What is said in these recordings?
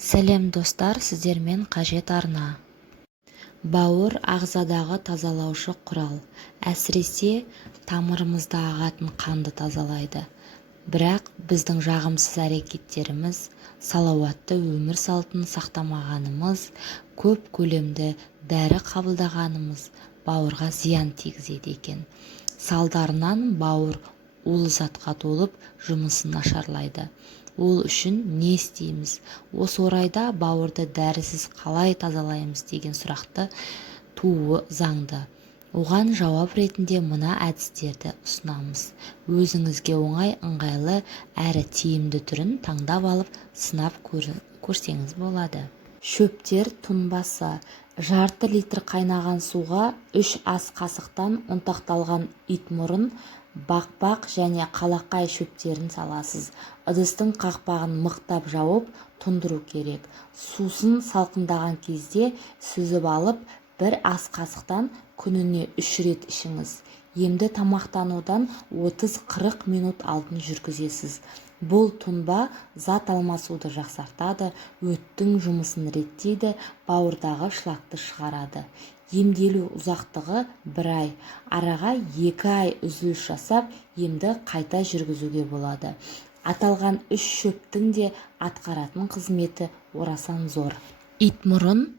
Сәлем достар, сіздермен қажет арна. Бауыр ағзадағы тазалаушы құрал, әсіресе тамырымызда ағатын қанды тазалайды. Бірақ біздің жағымсыз әрекеттеріміз, салауатты өмір салтын сақтамағанымыз, көп көлемді дәрі қабылдағанымыз бауырға зиян тигізеді екен. Салдарынан бауыр улы затқа толып жұмысын нашарлайды. Ол үшін не істейміз? Осы орайда бауырды дәрісіз қалай тазалаймыз деген сұрақты тууы заңды. Оған жауап ретінде мына әдістерді ұсынамыз. Өзіңізге оңай, ыңғайлы әрі тиімді түрін таңдап алып сынап көрсеңіз болады. Шөптер тұнбасы. Жарты литр қайнаған суға 3 ас қасықтан ұнтақталған итмұрын, бақбақ және қалақай шөптерін саласыз. Ыдыстың қақпағын мықтап жауып тұндыру керек. Сусын салқындаған кезде сүзіп алып, 1 ас қасықтан күніне 3 рет ішіңіз. Емді тамақтанудан 30-40 минут алдын жүргізесіз. Бұл тұнба зат алмасуды жақсартады, өттің жұмысын реттейді, бауырдағы шлакты шығарады. Емделу ұзақтығы 1 ай, араға 2 ай үзіліс жасап, емді қайта жүргізуге болады. Аталған 3 шөптің де атқаратын қызметі орасан зор. Итмұрын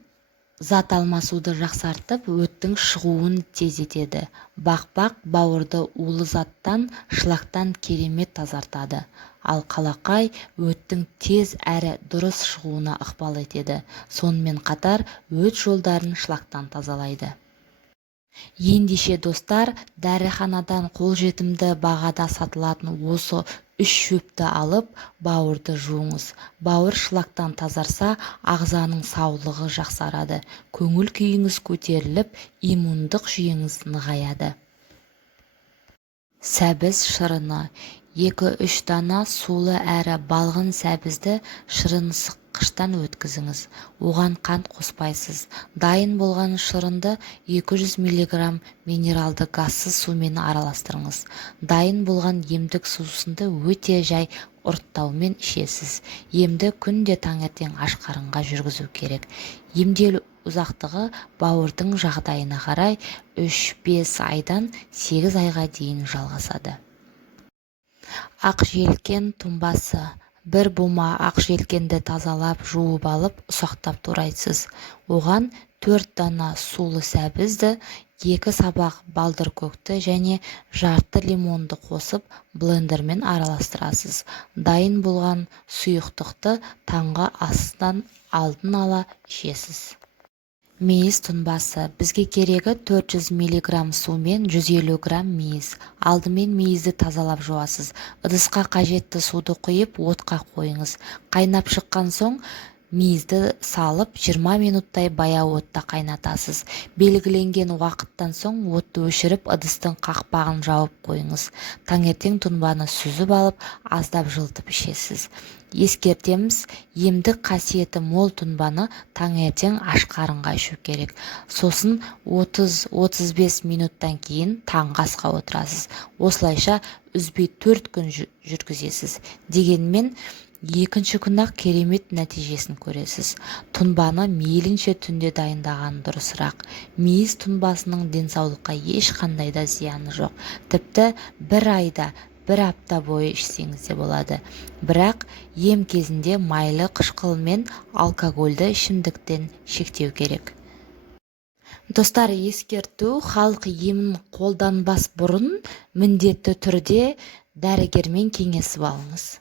зат алмасуды жақсартып, өттің шығуын тездетеді. Бақбақ бауырды улы заттан, шлактан керемет тазартады. Ал қалақай өттің тез әрі дұрыс шығуына ықпал етеді. Сонымен қатар өт жолдарын шлактан тазалайды. Ендеше достар, дәріханадан қолжетімді бағада сатылатын осы 3 шөпті алып, бауырды жуыңыз. Бауыр шлактан тазарса, ағзаның саулығы жақсарады, көңіл күйіңіз көтеріліп, иммундық жүйеңіз нығаяды. Сәбіз шырыны. 2-3 дана сулы әрі балғын сәбізді шырынысқыштан өткізіңіз. Оған қант қоспайсыз. Дайын болған шырынды 200 мг минералды газсыз сумен араластырыңыз. Дайын болған емдік сусынды өте жай ұрттаумен ішесіз. Емді күнде таңертең аш қарынға жүргізу керек. Емделу ұзақтығы бауырдың жағдайына қарай 3-5 айдан 8 айға дейін жалғасады. Ақжелкен тұнбасы. 1 бума ақжелкенді тазалап, жуып алып, ұсақтап турайсыз. Оған 4 дана сулы сәбізді, 2 сабақ балдыркөкті және жарты лимонды қосып, блендермен араластырасыз. Дайын болған сұйықтықты таңғы астан алдын ала ішесіз. Мейіз тұнбасы. Бізге керегі 400 мг сумен 150 г мейіз. Алдымен мейізді тазалап жуасыз. Ыдысқа қажетті суды құйып, отқа қойыңыз. Қайнап шыққан соң мейізді салып 20 минуттай баяу отта қайнатасыз. Белгіленген уақыттан соң отты өшіріп, ыдыстың қақпағын жауып қойыңыз. Таңертең тұнбаны сүзіп алып, аздап жылытып ішесіз. Ескертеміз, емдік қасиеті мол тұнбаны таңертең аш қарынға ішу керек. Сосын 30-35 минуттан кейін таңғы асқа отырасыз. Осылайша үзбей 4 күн жүргізесіз. Дегенмен, екінші күн-ақ керемет нәтижесін көресіз. Тұнбаны мейлінше түнде дайындаған дұрысырақ. Мейіз тұнбасының денсаулыққа ешқандай да зияны жоқ. Тіпті 1 айда 1 апта бойы ішсеңіз де болады. Бірақ ем кезінде майлы қышқыл мен алкогольді ішімдіктен шектеу керек. Достар, ескерту, халық емін қолданбас бұрын міндетті түрде дәрігермен кеңесіп алыңыз.